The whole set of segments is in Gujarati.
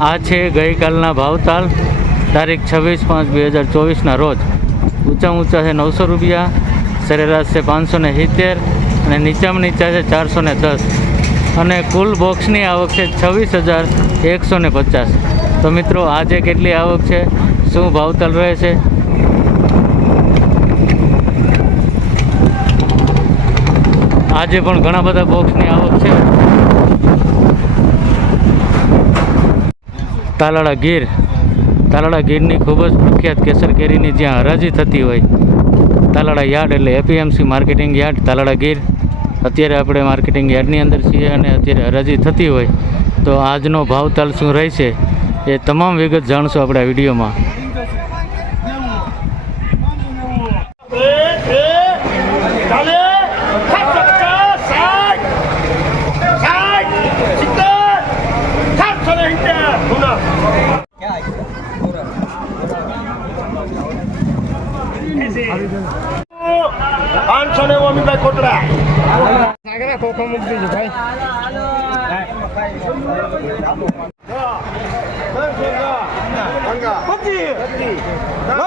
આ છે ગઈકાલના ભાવતાલ, તારીખ છવ્વીસ પાંચ બે હજાર ચોવીસના રોજ. ઊંચા ઊંચા છે નવસો રૂપિયા, સરેરાશ છે પાંચસો ને સિત્તેર અને નીચામાં નીચા છે ચારસો ને દસ. અને કુલ બોક્સની આવક છે છવ્વીસ હજાર એકસો ને પચાસ. તો મિત્રો, આજે કેટલી આવક છે? શું ભાવતાલ રહે છે? આજે પણ ઘણા બધા બોક્સની આવક છે. તાલાળા ગીર. તાલાળા ગીરની ખૂબ જ પ્રખ્યાત કેસર કેરીની જ્યાં હરાજી થતી હોય. તાલાળા યાર્ડ એટલે APMC marketing yard, Talala Gir. અત્યારે આપણે માર્કેટિંગ યાર્ડની અંદર છીએ અને અત્યારે હરાજી થતી હોય. તો આજનો ભાવતાલ શું રહેશે. એ તમામ વિગત જાણશું આપણે આ વિડીયોમાં. કેરી જોઈ લેજો ભાઈ કેરી જોઈ લેજો ભાઈ? કેરી જોઈ લેજો ભાઈ વાહ કેરી વાહ અને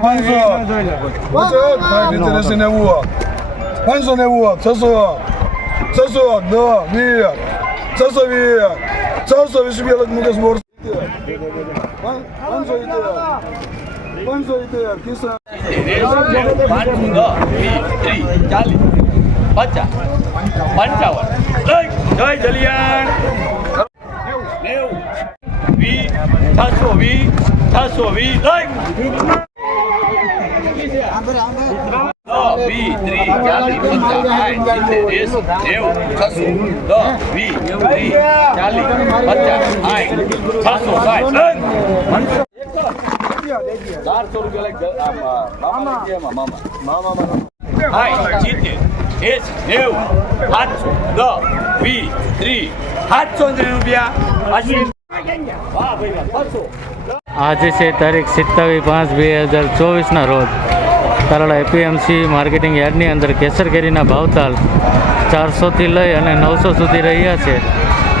પાંચસો. નેવું પાંચસો નેવું છસો છસો દસ વીસ. છસો વીસ. છસો વીસ રૂપિયા મુકેશ બોર પાંચસો ઇત્તેર પાંચસો ઇત્તેર કિસ્સા જય જલિયાણ નેવું વી છસો વી છસો વી વી ત્રી ચાલી પચાસ સાઠ સિત્તેર એંસી નેવું છસો દસ વી ત્રી ચાલી પચાસ સાઠ છસો સાઠ ચારસો રૂપિયા સિત્તેર એંસી નેવું સાતસો દસ વી ત્રી સાતસો રૂપિયા આજે છે તારીખ સિત્તાવીસ પાંચ બે હજાર ચોવીસના રોજ. તાલાળા એપીએમસી માર્કેટિંગ યાર્ડની અંદર કેસર કેરીના ભાવતાલ ચારસોથી લઈ અને નવસો સુધી રહ્યા છે.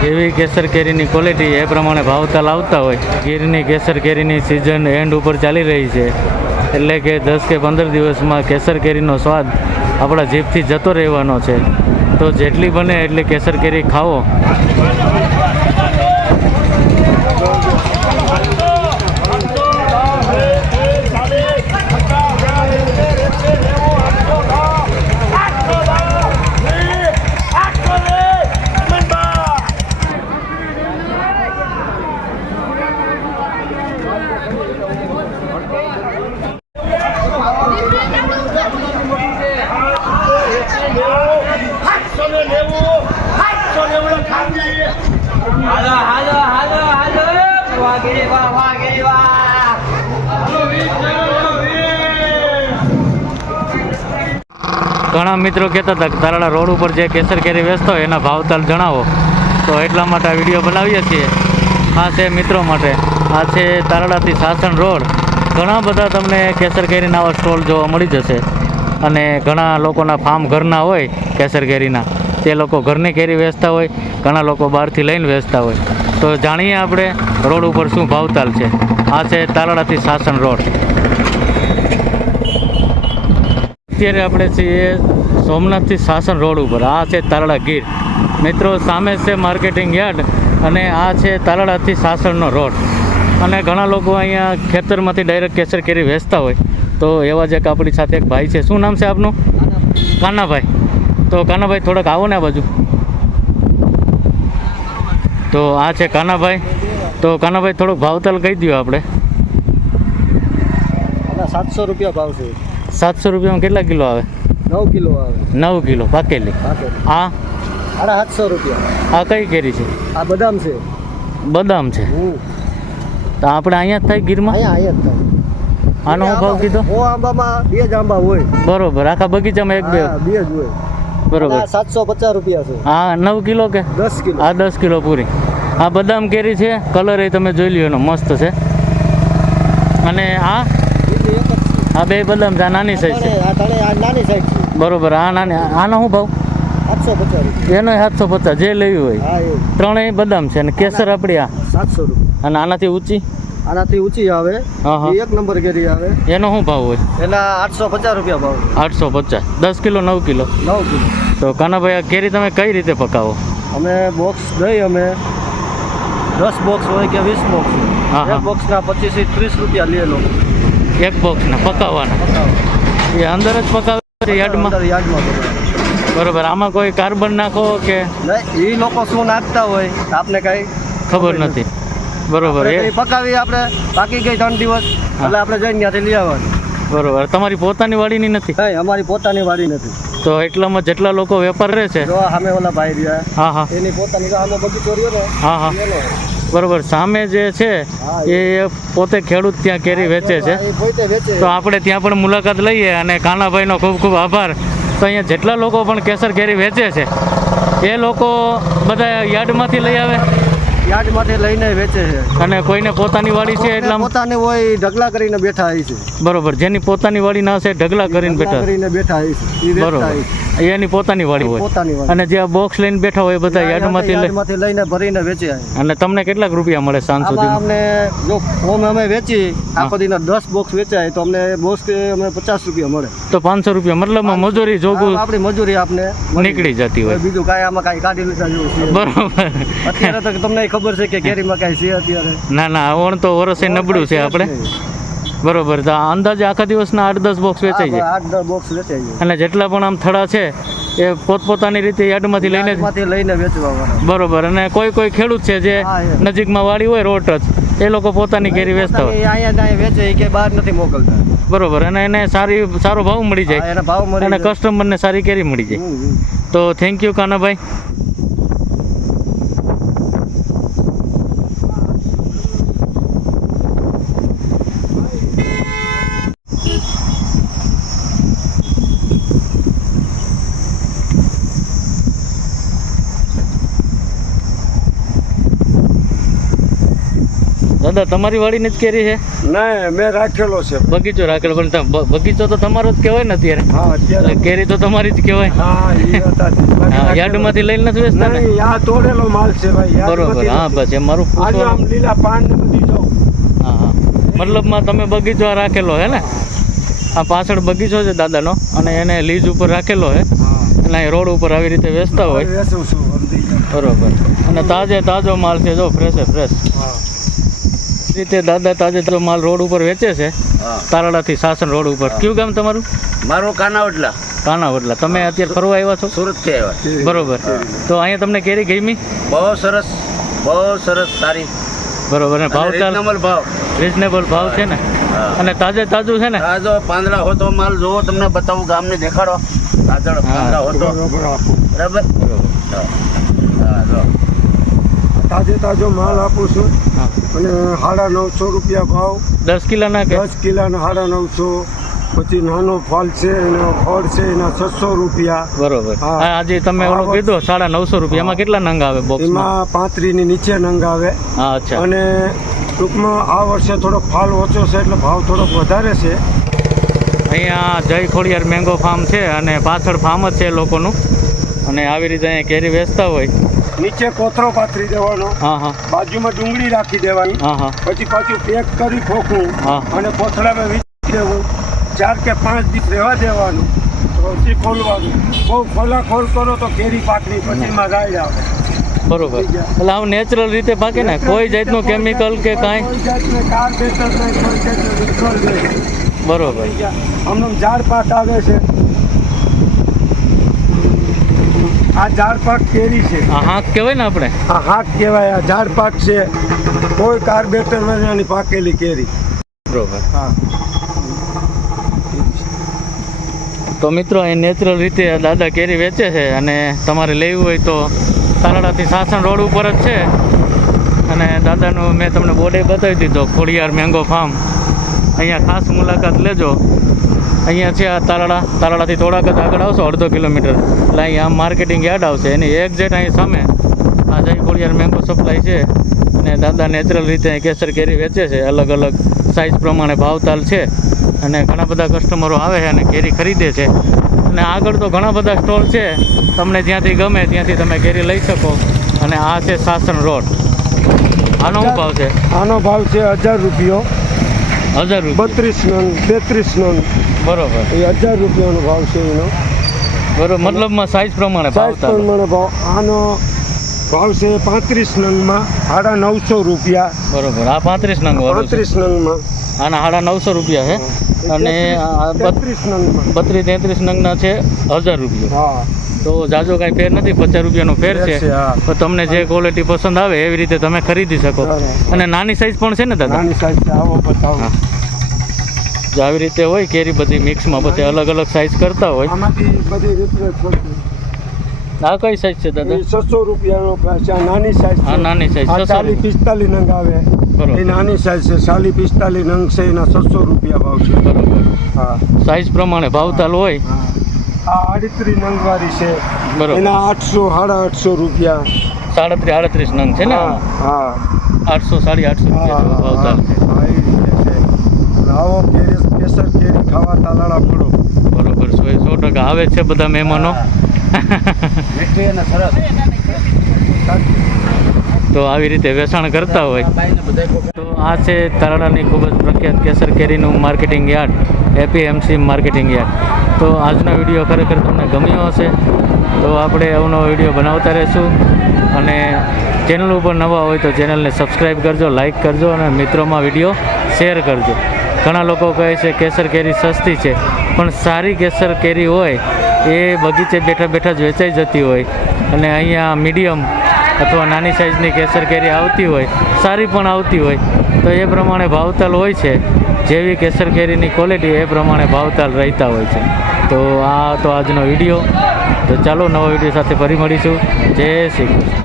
એવી કેસર કેરીની ક્વોલિટી એ પ્રમાણે ભાવતાલ આવતા હોય. ગીરની કેસર કેરીની સિઝન એન્ડ ઉપર ચાલી રહી છે. એટલે કે દસ કે પંદર દિવસમાં કેસર કેરીનો સ્વાદ આપણા જીભથી જતો રહેવાનો છે. તો જેટલી બને એટલી કેસર કેરી ખાઓ. ઘણા મિત્રો કહેતા હતા કે તારાળા રોડ ઉપર જે કેસર કેરી વેચતો હોય એના ભાવતાલ જણાવો. તો એટલા માટે આ વીડિયો બનાવીએ છીએ. આ છે મિત્રો માટે. આ છે તારાળાથી સાસણ રોડ. ઘણા બધા તમને કેસર કેરીના આવા સ્ટોલ જોવા મળી જશે. અને ઘણા લોકોના ફાર્મ ઘરના હોય કેસર કેરીના. તે લોકો ઘરની કેરી વેચતા હોય, ઘણા લોકો બહારથી લઈને વેચતા હોય. તો જાણીએ આપણે રોડ ઉપર શું ભાવતાલ છે. આ છે તારાળાથી સાસણ રોડ. અત્યારે આપણે છીએ સોમનાથથી સાસણ રોડ ઉપર. આ છે તાલાળા ગીર. મિત્રો, સામે છે માર્કેટિંગ યાર્ડ અને આ છે તાલાળાથી સાસણનો રોડ. અને ઘણા લોકો અહીંયા ખેતરમાંથી ડાયરેક્ટ કેસર કેરી વેચતા હોય. તો એવા જ એક આપણી સાથે એક ભાઈ છે. શું નામ છે આપનું? કાનાભાઈ. તો કાનાભાઈ, થોડાક આવો ને આ બાજુ. તો આ છે કાનાભાઈ. તો કાનાભાઈ, થોડુંક ભાવતાલ કહી દો આપણે. સાતસો રૂપિયા ભાવ છે. સાતસો રૂપિયામાં કેટલા કિલો આવે? નવ કિલો આવે. નવ કિલો પાકેલી. હા આ? સાડા સાતસો રૂપિયા. આ કઈ કેરી છે? આ બદામ છે. બદામ છે? હું તો આપણે અહીંયા જ થાય ગીરમાં? અહીંયા અહીંયા જ થાય. આનો શું ભાવ કીધો? ઓ આંબામાં બે જ આંબા હોય. બરોબર આખા બગીચામાં એક બે? બે જ હોય. બરોબર. સાતસો પચાસ રૂપિયા છે. હા નવ કિલો કે? દસ કિલો. આ દસ કિલો પૂરી. આ બદામ કેરી છે કલર એ તમે જોઈ લ્યો એનો મસ્ત છે. અને આ? આ બે બદામ છે આ નાની સાઈઝ છે. આ ત્રણે આ નાની સાઈડ છે. બરોબર આ નાની આનો શું ભાવ? સાતસો પચાસ એનો સાતસો પચાસ જે લેવી હોય. ત્રણેય બદામ છે અને કેસર આપણી આ. સાતસો રૂપિયા. અને આનાથી ઊંચી? આનાથી ઊંચી આવે. એક નંબર કેરી આવે. એનો શું ભાવ હોય? એના આઠસો પચાસ રૂપિયા ભાવ. આઠસો પચાસ દસ કિલો નવ કિલો? નવ કિલો. તો કાનાભાઈ આ કેરી તમે કઈ રીતે પકાવો? અમે બોક્સ દઈ અમે. દસ બોક્સ હોય કે વીસ બોક્સ હા, હા. એક બોક્સના પચીસથી ત્રીસ રૂપિયા લે લો એક બોક્સને પકાવવાના એ અંદર જ પકાવે યાર્ડમાં યાર્ડમાં બરોબર આમાં કોઈ કાર્બન નાખો કે? એ લોકો શું નાખતા હોય આપને કઈ ખબર નથી. બરોબર એ પકાવી આપણે બાકી ગઈ ત્રણ દિવસ એટલે આપણે જઈને ત્યાંથી લઈ આવવાનું. બરોબર તમારી પોતાની વાડીની નથી? નહીં અમારી પોતાની વાડી નથી. તો એટલામાં જેટલા લોકો વેપાર રહે છે? જો સામે ઓલા ભાઈ રહ્યા હા હા. એની પોતાની સામે બગીચો રહ્યો ને હા હા. બરોબર સામે જે છે એ. પોતે ખેડૂત ત્યાં કેરી વેચે છે. તો આપણે ત્યાં પણ મુલાકાત લઈએ અને કાનાભાઈનો ખૂબ ખૂબ આભાર. તો અહીંયા જેટલા લોકો પણ કેસર કેરી વેચે છે એ લોકો બધા યાર્ડમાંથી લઈ આવે? યાર્ડમાંથી લઈને વેચે છે. અને કોઈને પોતાની વાડી છે એટલે પોતાની હોય ઢગલા કરીને બેઠા આવી છે. બરોબર જેની પોતાની વાડી ના છે ઢગલા કરીને બેઠા કરીને બેઠા હોય છે. બરોબર. એની પોતાની વાડી હોય. પોતાની વાડી. અને જે બોક્સ લઈને બેઠા હોય બધા યાર્ડમાંથી યાર્ડમાંથી લઈને ભરીને વેચી છે. અને તમને કેટલાક રૂપિયા મળે સાંજ સુધી અમને જો ફોર્મ અમે વેચી આખો દીના દસ બોક્સ વેચાય તો અમને બોક્સ કે અમે પચાસ રૂપિયા મળે. તો પાંચસો રૂપિયા મતલબ મજૂરી જોગું આપણી મજૂરી આપને નીકળી જતી હોય. બીજું કાંઈ આમાં કાંઈ કાઢી લીધા જેવું બરોબર. અત્યારે તો તમને ખબર છે કે કેરીમાં કાંઈ છે અત્યારે. ના ના ઓણ તો વરસે નબળું છે આપણે. બરોબર તો અંદાજે આખા દિવસના આઠ દસ બોક્સ વેચાઈ જાય. આઠ દસ બોક્સ વેચાઈ જાય. અને જેટલા પણ આમ થડા છે એ પોતપોતાની રીતે યાર્ડમાંથી લઈને લઈને વેચવા બરોબર અને કોઈ કોઈ ખેડૂત છે જે નજીકમાં વાડી હોય રોડ જ એ લોકો પોતાની કેરી વેચતા હોય. અહીંયા વેચે કે બહાર નથી મોકલતા. બરોબર અને એને સારી સારો ભાવ મળી જાય. અને. કસ્ટમરને સારી કેરી મળી જાય. તો થેન્ક યુ કાનાભાઈ. દાદા તમારી વાડીની જ કેરી છે ના મેં રાખેલો છે. બગીચો રાખેલો પણ બગીચો તો તમારો જ કહેવાય ને અત્યારે. હા એટલે કેરી તો તમારી જ કહેવાય. હા યાર્ડમાંથી લઈને નથી વેચતા ને? આ તોડેલો માલ છે ભાઈ બરોબર હા બસ એ મારું આમ લીલા પાન હા હા. મતલબમાં તમે બગીચો રાખેલો હે ને? આ પાછળ બગીચો છે દાદાનો અને એને લીઝ ઉપર રાખેલો હે. અને અહીં રોડ ઉપર આવી રીતે વેચતા હોય. બરોબર. અને તાજે તાજો માલ છે જો ફ્રેશે ફ્રેશ હા રીતે દાદા તાજે તાજો માલ રોડ ઉપર વેચે છે. તારાડાથી સાસણ રોડ ઉપર. કયું ગામ તમારું? મારું કાનાવટલા કાનાવડલા. તમે અત્યારે ફરવા આવ્યા છો? સુરતથી આવ્યા. બરોબર. તો અહીંયા તમને કેરી ગમી? બહુ સરસ બહુ સરસ સારી. બરોબર. ને ભાવ રીઝનેબલ ભાવ. રિઝનેબલ ભાવ છે ને? અને તાજે તાજું છે ને? તાજો પાંદડા હોતો માલ જોવો તમને બતાવું ગામને દેખાડો. તાજો પાંદડા હોતો. બરોબર આપું બરાબર હા. હા, જો. તાજે તાજો માલ આપું છું. અને સાડા નવસો રૂપિયા ભાવ. દસ કિલોના કે? દસ કિલોના સાડા નવસો. પછી નાનો ફળ છે એનો ફળ છે એના છસો રૂપિયા. બરોબર. આજે તમે હા, કીધો સાડા નવસો રૂપિયા એમાં કેટલા નંગ આવે બોક્સમાં એમાં પાંત્રીની નીચે નંગ આવે. હા અચ્છા. અને ટૂંકમાં આ વર્ષે થોડોક ફાલ ઓછો છે એટલે ભાવ થોડોક વધારે છે. અહીંયા જય ખોડિયાર મેંગો ફાર્મ છે અને પાછળ ફાર્મ જ છે લોકોનું. અને આવી રીતે અહીંયા કેરી વેચતા હોય. નીચે કોથરો પાથરી દેવાનો. હા હા. બાજુમાં ડુંગળી રાખી દેવાની. પછી પાછું પેક કરી ખોખવું હા. અને કોથળામાં વીચી દેવું. ચાર કે પાંચ દિવસ રહેવા દેવાનું. પછી ખોલવાનું. બહુ ખોલા ખોલ કરો તો કેરી પાકની પછી માં ગાય આવે. બરોબર. એટલે આમ નેચરલ રીતે પાકે ને? કોઈ જાતનું કેમિકલ કે કાંઈ? બરોબર. આમ ઝાડ પાક આવે છે. આ ઝાડ પાક કેરી છે. આ હાંક કહેવાય ને આપણે? આ હાક કહેવાય આ ઝાડ પાક છે. કોઈ કાર્બેટર વગરની પાકેલી કેરી. બરોબર. હા. તો મિત્રો એ નેચરલ રીતે આ દાદા કેરી વેચે છે અને તમારે લેવું હોય તો તાલાડાથી સાસણ રોડ ઉપર જ છે. અને દાદાનું મેં તમને બોર્ડે બતાવી દીધો ખોડિયાર મેંગો ફાર્મ અહીંયા ખાસ મુલાકાત લેજો. અહીંયા છે આ તાલાળા. તાલાળાથી થોડાક જ આગળ આવશો, અડધો કિલોમીટર. એટલે અહીંયા માર્કેટિંગ યાર્ડ આવશે. એની એક્ઝેક્ટ અહીં સામે આ જય ખોડિયાર મેંગો સપ્લાય છે. અને દાદા નેચરલ રીતે કેસર કેરી વેચે છે. અલગ અલગ સાઇઝ પ્રમાણે ભાવતાલ છે. અને ઘણા બધા કસ્ટમરો આવે છે અને કેરી ખરીદે છે. અને આગળ તો ઘણા બધા સ્ટોલ છે. તમને જ્યાંથી ગમે ત્યાંથી તમે કેરી લઈ શકો. અને આ છે સાસણ રોડ. આનો શું ભાવ છે? આનો ભાવ છે હજાર રૂપિયો. હજાર બત્રીસ નંગ તેત્રીસ નંગ બરોબર. એ હજાર રૂપિયાનો ભાવ છે એનો. બરોબર મતલબમાં સાઇઝ પ્રમાણે સાઈઝ પ્રમાણે ભાવ. આનો ભાવ છે પાંત્રીસ નંગમાં સાડા નવસો રૂપિયા. બરોબર આ પાંત્રીસ નંગ પાંત્રીસ નંગમાં. આના સાડા નવસો રૂપિયા છે. અને બત્રીસ બત- નંગમાં. બત્રીસ તેત્રીસ નંગના છે હજાર રૂપિયા. હા. તો જાજો કાંઈ ફેર નથી પચાસ રૂપિયાનો ફેર છે. હા. તો તમને જે ક્વોલિટી પસંદ આવે એવી રીતે તમે ખરીદી શકો. અને નાની સાઈઝ પણ છે ને દાદા? નાની સાઈઝ છે આવો બતાવો. જો આવી રીતે હોય કેરી બધી મિક્સમાં પછી અલગ અલગ સાઈઝ કરતા હોય. આ કઈ સાઈઝ છે દાદા? છસો રૂપિયાનો નાની સાઈઝ આ નાની સાઈઝ સાલી 600 પિસ્તાલીસ નંગ આવે. એ નાની સાઈઝ છે સાલી પિસ્તાલીસ નંગ છે એના છસો રૂપિયા ભાવ છે. બરોબર. હા. સાઈઝ પ્રમાણે ભાવતાલ હોય. હા. આ આડત્રીસ નંગવાળી છે. બરોબર. એના આઠસો સાડા આઠસો રૂપિયા. સાડત્રીસ આડત્રીસ નંગ છે ને? હા હા. આઠસો સાડી આઠસો ભાવતાલ છે. રીતે છે. આવો કેરી કેસર કેરી ખાવા તાલાળા પડો. બરોબર સો સો ટકા આવે છે બધા મહેમાનો. સરસ. તો આવી રીતે વેચાણ કરતા હોય. આ છે તારાડાની ખૂબ જ પ્રખ્યાત કેસર કેરીનું marketing yard APMC marketing yard. તો આજનો વીડિયો ખરેખર તમને ગમ્યો હશે તો આપણે અવનો વીડિયો બનાવતા રહીશું અને ચેનલ ઉપર નવા હોય તો ચેનલને સબસ્ક્રાઈબ કરજો, લાઇક કરજો અને મિત્રોમાં વીડિયો શેર કરજો. ઘણા લોકો કહે છે કેસર કેરી સસ્તી છે, પણ સારી કેસર કેરી હોય એ બગીચે બેઠા બેઠા જ વેચાઈ જતી હોય અને અહીંયા મીડિયમ અથવા નાની સાઇઝની કેસર કેરી આવતી હોય, સારી પણ આવતી હોય, તો એ પ્રમાણે ભાવતાલ હોય છે. જેવી કેસર કેરીની ક્વોલિટી એ પ્રમાણે ભાવતાલ રહેતા હોય છે. તો આ તો આજનો વીડિયો. તો ચાલો નવો વીડિયો સાથે ફરી મળીશું. જય શ્રી કૃષ્ણ.